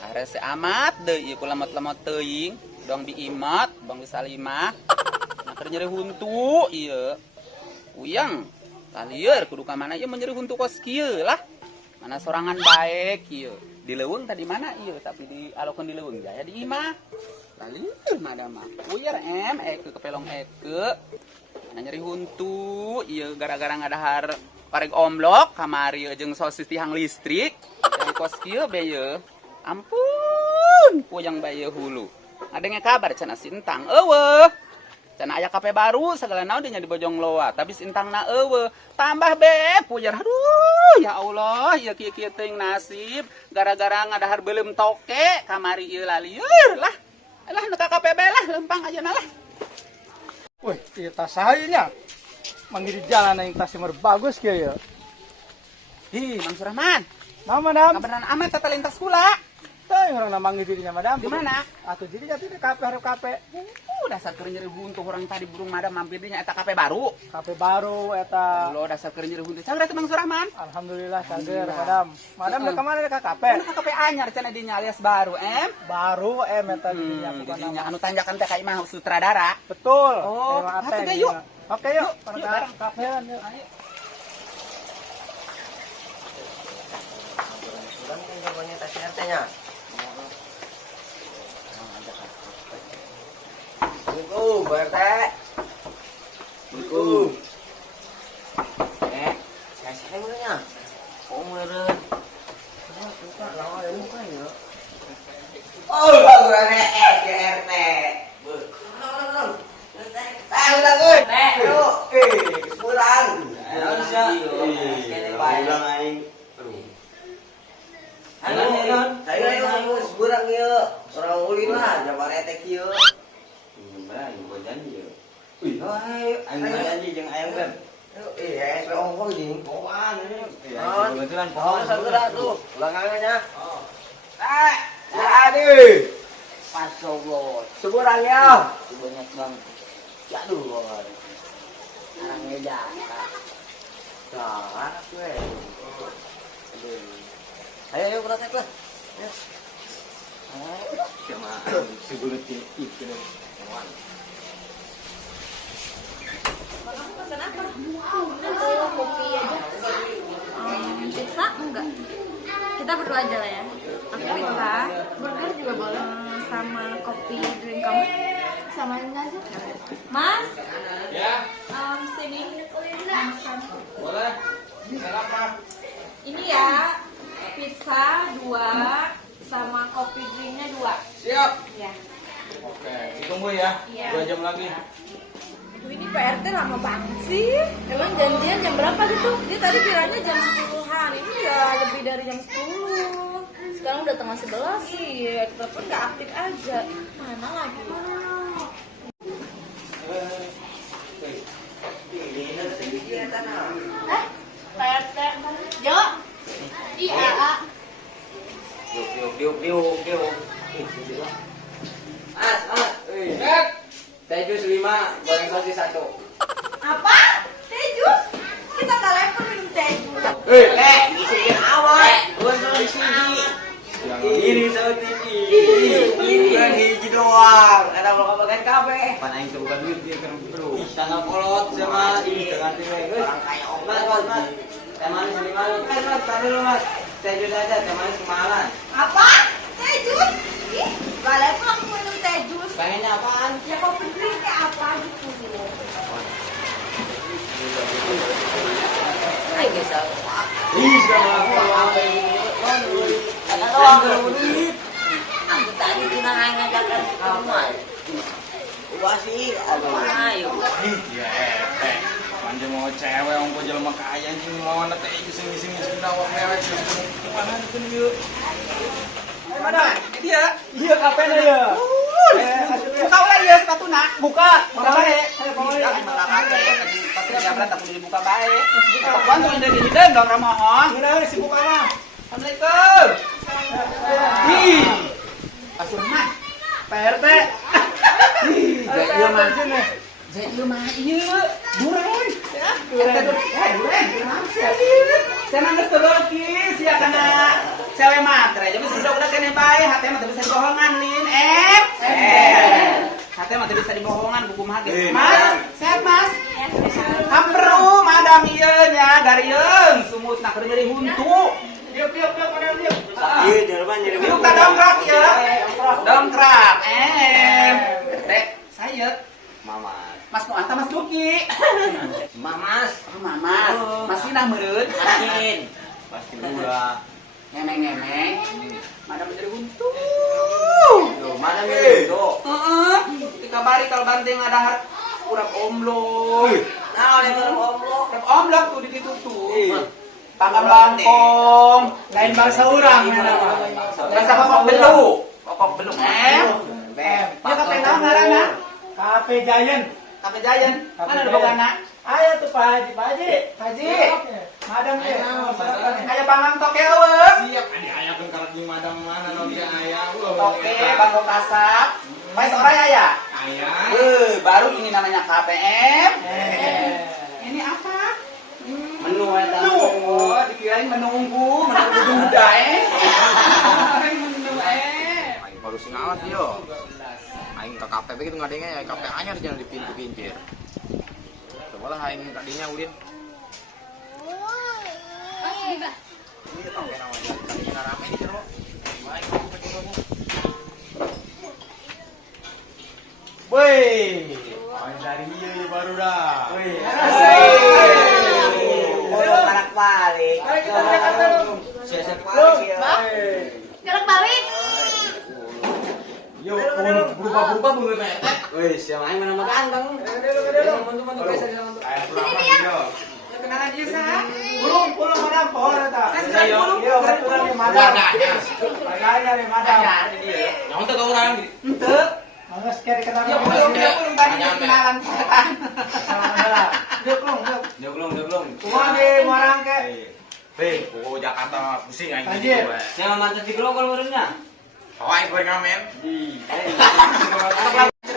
Rese amat deh, ieu lemot-lemot teuing, dong biimat, bang Salimah. Nah, nyeri huntu, iya. Uyang, kalieur kudu ka mana ieu menyeri huntu kos kieu lah. Mana sorangan baik ieu. Di leuweung tadi mana ieu, tapi di alokeun di leuweung jaya di imah. Kalieur mah mah. Uyar eke kepelong eke. Mana nyeri huntu, ieu gara-gara ngadahar pareg omlok kamari jeung sosis tihang listrik. Yang kos kieu be ieu. Ampun, puyang bayi hulu. Adanya kabar cenah Sintang eueuh. Cenah aya kape baru segala naon dinya di Bojong Loa, tapi Sintangna eueuh. Tambah be pujar. Aduh, ya Allah, ieu kieu-kieu teuing nasib gara-gara ngadahar beuleum toke kamari ieu lalieur lah. Alah nu ka kape lah lempang aja lah. Wih, ieu tas saha nya? Manggi di jalan aing tas bagus kieu ya. Hi, Mang Surahman. Nah, madam. Kabaran amat tata lintas kula. Teuing urang manggi dirinya, madam. Di mana? Atuh jadi jati di kafe hareup kafe. Dasar keur nyeri huntu orang tadi burung madam mampir dinya eta kape baru. Kafe baru eta. Lo dasar keur nyeri huntu. Cager atuh Mang Surahman. Alhamdulillah cager, madam. Madam da kemana ka kafe? Ka kape anyar cenah dinya alias baru, Baru eta dirinya dinya anu tanjakan teh ka imah sutradara. Betul. Oh, Terima atuh kasih. ge yuk. Oke yuk, Yuk, bareng. kafean yuk. Ayo. Assalamualaikum, Pak RT. Assalamualaikum. Saya sini mulanya. Oh, meureun. Buka, lawan ada muka ya. Oh, baguran RT. Udah, euy. Yuk, kurang. Ulang aing. Saya seburang ieu. Orang ulin lah, jabar etek ieu. Bener, gua janji ya. Wih, aing janji jeung aya kan. SP ongkong jeung pohon ini. Kebetulan pohon segera tuh. Ulangannya. Aduh. Pas sogo. Seburang ya. Banyak bang. Aduh, orang meja. Nah, gue. Ayo praktek lah. Ya. Sama sebelum titik ini. Pesan apa? Kopi aja. Pizza enggak? Kita berdua aja lah ya. Aku pizza, burger juga boleh. Sama kopi drink kamu? Samain aja. Mas? Ya, Sini. boleh. Kenapa? Ini ya, pizza 2 sama kopi drinknya 2. Siap. Ya. Oke, ditunggu ya. Iya. 2 jam lagi. Aduh, ini PRT lama banget sih. Emang janjian jam berapa gitu? Dia tadi kiranya jam 10-an. Ini udah lebih dari jam 10. Sekarang udah tengah 11. Iya, telepon gak aktif aja. Mana lagi? PRT. Yo. Iya. Diuk. Mas. Teh jus 5, goreng sosis 1. Apa? Teh jus? Kita gak level minum teh jus. Isiin awal. Bukan sosis hiji. Ini sosis hiji. Bukan hiji doang. Ada mau kabagan kafe. Pan aing tuh bukan duit dia kan bro. Sangat kolot sama dengan tiwe. Orang kaya Mas. Teh manis 5. Mas, taruh dulu Mas. Teh jus aja, teh manis kemahalan. Apa? Teh jus? Ih, gak level aku minum teh jus. Pengennya apaan? Ya kopi drinknya apa gitu. Aku tadi kena ngajakan kamu. Wah sih, ayo. Iya, manja mau cewek ongko jelema kaya anjing mau na teh sing awak mewek mana pun yuk. Mana? Dia. Iya kafena ya. Buka ulah ieu sepatuna. Buka. Buka bae. Ayo pamali. Buka bae. Pasti jabran tak kudu dibuka bae. Kapan tuh dari den dong ramohon. Gimana sih bukana? Assalamualaikum. Ih. Asurna. PRT. Ieu mah. Ieu mah ieu. Dureng. Ya. Dureng. Cenah geus teu sia kana cewek matre. Jadi sudah udah kene baik-baik, hati mah bisa dibohongan, Lin. Hati mah bisa dibohongan, buku mah ge. Mas, sehat Mas? Hampru, madam ieu nya garieun, sumutna keur nyeri huntu. Diuk, madam diuk. Iya, jangan nyeri. Diuk ka dongkrak ya. Dongkrak. Dek, saya Mamas. Mas Nuanta Mas Duki. Mamas. Mamas, masih nah meureun. Makin. Pasti gula. Ngemeng-ngemeng. Madam menjadi huntu. Tuh, mana nih? Tuh. Dikabari kalau banteng ada urap omlok. Nah, oleh ngomong. Urap omlok tuh ditutup. Panggang bangkong. Lain bahasa orang ya nama. Bahasa kokok beluk. Kokok beluk. Bem. Ya kape naon ngaranna? Kafe Giant. Kape Jayan. Mana ada bogana? Ayo tuh Pak Haji, Pak Haji. Haji. Madam ya. Aya panggang toke eueuh. Siap. Aya kan kalau di madam mana no dia aya. Toke bangkong kasap. Bae sore aya. Aya. Baru ini namanya KPM. Ini apa? Menu eta. Oh, dikirain menunggu duda Menu Aing baru singawat yo. Aing ke KPP gitu ngadengnya ya KP anyar jangan di pintu kincir. Coba lah aing tadinya ulin. Ini KP namanya tadinya rame di jero. Baik KP kamu. Woi. Main dari iya baru dah. Orang anak balik. Siapa balik ya? Gerak balik. Yo, berubah-berubah bunga metek. Wih, siapa yang mana makan bang? Mantu biasa di mantu. Ayo pulang aja. Kenalan aja sah. Pulang madam pohon eta. Ayo. Yo, kebetulan nih madam. Padanya nih madam. Nyawa teh orang di. Henteu. Mangga sekali kenal. Ya belum tadi kenalan. Dia Joglong. Kumaha ge marang ke? Hei, pokok Jakarta pusing aing Anjir. gitu we. Siapa mantu di grogol meureunnya? Hawa aing goreng ramen.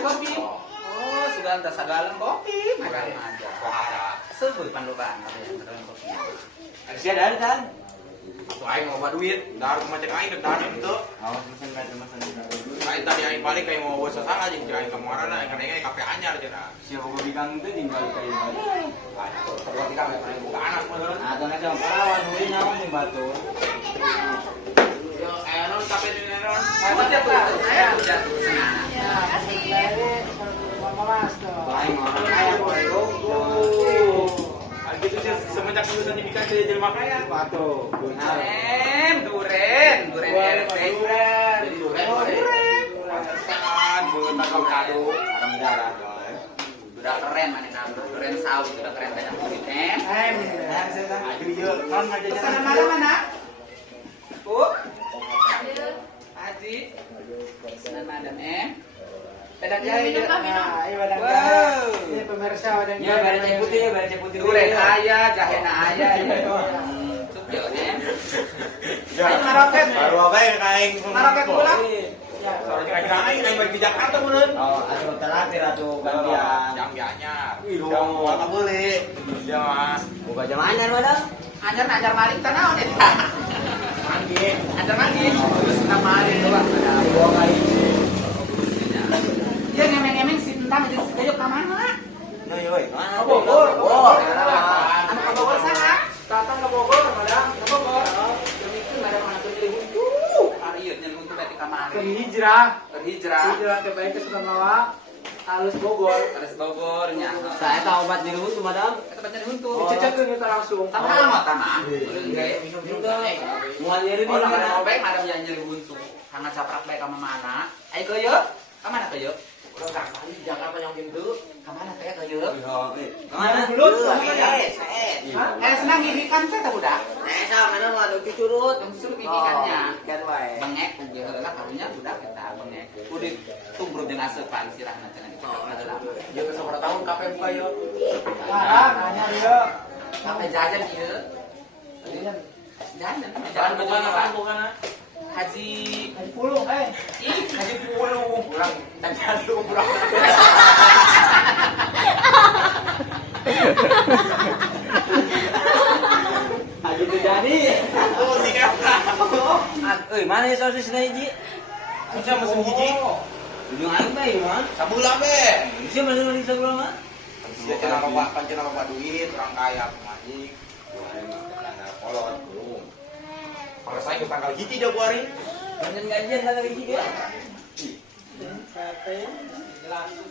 Kopi. Oh, sudah anta sagalan kopi. Makan aja. Pohara. Seueuh pandokan kopi. Sia dari kan? Atuh aing mau duit, dar macam aing dek dar itu. Awas mesen. Aing tadi aing balik kayak mau bawa sasana jeung aing ka muarana aing kadenge KP anyar cenah. Siapa gua bilang itu tinggal kayak gini. Kalau kita aing buka anak meureun. Atau nggak sama perawan, mungkin naon di batu. Yo, non KP ini non. Aku jatuh. Saya jatuh senang. Mas tuh. Lain orang kaya boy. Gitu sih semenjak lulusan dibikin jadi jelema kaya. Batu. Duren RT. Jadi duren. Pantesan beuntak kau kado. Orang darah boy. Udah keren mana nama. Duren saus udah keren banyak duitnya. Aju ieu non ngajajan. Pesanan mana? Bu. Haji. Pesanan madam Pedang jahe Minum, Pak, minum. Nah, iya badang Wow. jahe. Ini pemirsa badang Ya, beres putih. Duren aya, jahena aya. Cukup ya, Ayo maroket. Baru apa ya kaing. Maroket pulang. Ya. Soalnya kira aing balik di Jakarta meureun. Oh, atuh terakhir atuh gantian. Jam anyar. Ih, Jam dong. apa boleh? Ya mas. Buka jam anyar madam. Ajar malik tanaon eta. Mandi. Ajar malik. Terus nama malik doang. Dua kali. Dia ngemeng-ngemeng si tentang jadi segayok ka mana? Nah, yoi. Mana? Bogor. Anak ke Bogor sana. Datang ke Bogor, madam. Ke Bogor. Demi itu ada mana tuh jadi huntu. Arieu nya huntu berarti ka mana? Hijrah. Berhijrah. Hijrah ke baik ke Sukamawa. Halus Bogor. Terus Bogor nya. Saya tahu obat di rumah tuh madam. Eta banyak huntu. Cecekeun kita langsung. Tanah amat tanah. Mual nyeri di Oh, lah mana? mau baik madam yang nyeri huntu. Hangat caprak baik ka mana? Ayo ke yeuh. Ka mana ke yeuh? Udah kali di Jakarta yang pintu. Ka mana teh ke yeuh? Kemana? Belut. Senang gigikan teh teh budak. Mana mau ada curut? Yang suruh gigikannya. Kan wae. Bengek ugi heula karunya budak eta bengek. Kudu tumbruk jeung asepan sirahna cenah itu. Ya ke sabaraha tahun kape buka yo. Larang, nanya dia. Sampai jajan ieu. Jajan. Jalan bukan Haji Haji Pulung, Ih, Haji Pulung. Urang dan jadu urang. Haji tuh jadi. Oh, tiga. Euy, Mana ya sosisnya hiji? Bisa mesin hiji. Ujung aing bae mah. Sabeula be. Bisa masuk di sebelah mah. Dia cenah loba duit, orang kaya pemaji. Buari mah karena kolot belum. Kalau saya ke tanggal hiji dia buari. Panjen gajian tanggal hiji dia.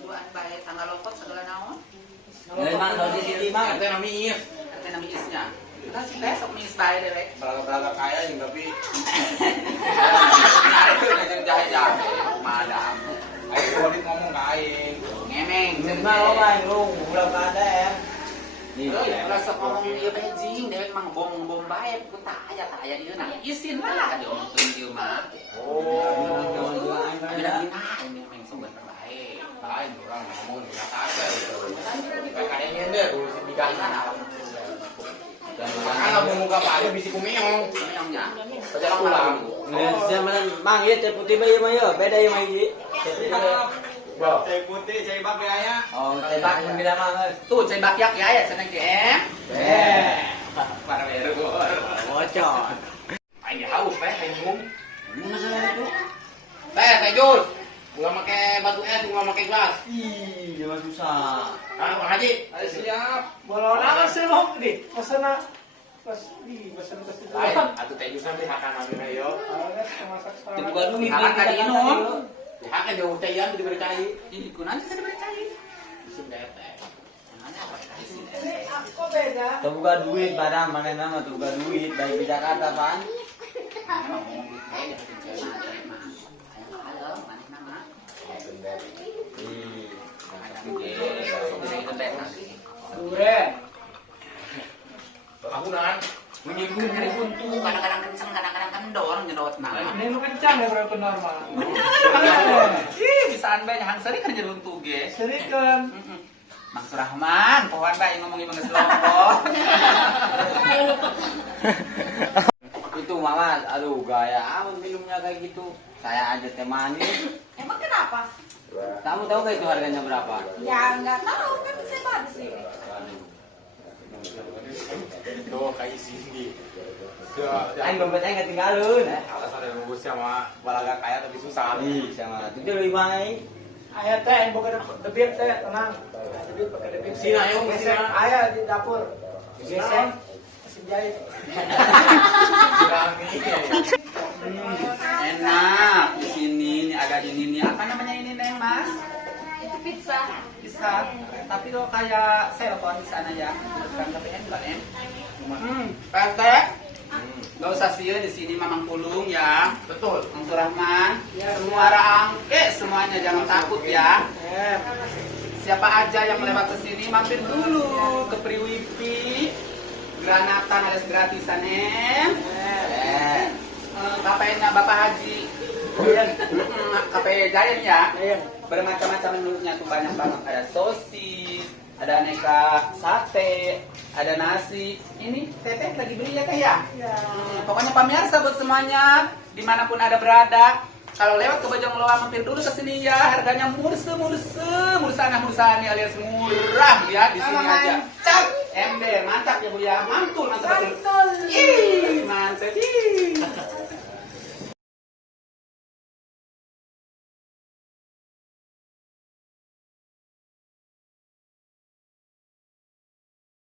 Buat bae tanggal lopot segala naon. Lain mah sosis hiji mah. Ente nami ieu. Ate nang isnya. Kasih besok mis bae dewek. Belaga-belaga kaya jeung tapi Ada tuh yang jahe-jahe, madam. aing kulit ngomong ka aing. Ngemeng, Mah lo bae lu udah kada ya. Nih, rasa ngomong ieu bejing dewek mang bom bae ku taya ieu nah. Isin lah dia omongkeun ieu mah. Gina-gina ngemeng sobat bae. Lain orang ngomong kata apa itu. Kayak kayaknya nyender urusan diganti. Makanya mau muka apa aja bisi kumeong. Meongnya. Pajalang pulang. zaman mang ieu teh putih bae mah ieu, beda ieu mah hiji. Teh putih, cai bak aya. Oh, teh bak mun bila mah geus. Tuh cai bakyak ya cenah ge. Para beru. Bocor. Aing haus teh, aing ngum. Masalah itu. Teh Jul. Gua make batu es, gua make gelas. Ih, dia mah susah. Ah, Bang Haji. Ayo siap. Bolon apa sih lo? Di, pesan pas pesan Lain, atuh teh Jul nanti hakan amina yo. masak Teu sekarang. buka duit Hakan ka diinum. Hakan jauh teh yang diberi cai. Ini kunan kan diberi cai. Isin teh. Mana apa tadi sini? Kok beda? Teu buka duit barang mana nama teu buka duit baik di Jakarta pan. Duren. Bangunan. Menyinggung dari buntu, kadang-kadang kenceng, kadang-kadang kendor, nyedot nah. Ini mah kencang ya berapa normal. Ih, bisaan bae nyahang seri kan nyedot tuh ge. Serikan. Mang Surahman, pohon bae ngomongin banget lompok. Itu mama, aduh gaya amat minumnya kayak gitu. Saya aja teh manis. Emang kenapa? Kamu tahu gak itu harganya berapa? Ya nggak tahu kan saya baru sih. Tuh kayak sini. Aing dompetnya nggak tinggalin. Alasan ada nunggu sama balaga kaya tapi susah. Ih, sama itu dia lebih baik. Ayah teh, yang bukan debit teh, tenang. Debit pakai debit. Sini ayo, Gesek sini. ayah di dapur. Gesek, mesin jahit. Enak di sini, nih ada ini nih. Apa namanya ini Neng Mas? Itu pizza. Bisa. Tapi kalau kayak selfon di sana ya. Bukan KPN bukan em. PT. Gak usah sih di sini Mamang Pulung ya. Betul. Mang Surahman. Semua angke semuanya jangan takut ya. Siapa aja yang lewat ke sini mampir dulu ke Priwipi. Granatan alias gratisan em. KPN-nya Bapak Haji. KP Giant ya. Bermacam-macam menunya tuh banyak banget. Ada sosis, ada aneka sate, ada nasi. Ini Teteh lagi beli ya Kak ya? Pokoknya pemirsa buat semuanya dimanapun ada berada. Kalau lewat ke Bojong Loa mampir dulu ke sini ya. Harganya mursana alias murah ya di sini aja. Mantap, ember mantap ya Bu ya. Mantul. Ih, mantap. Ih.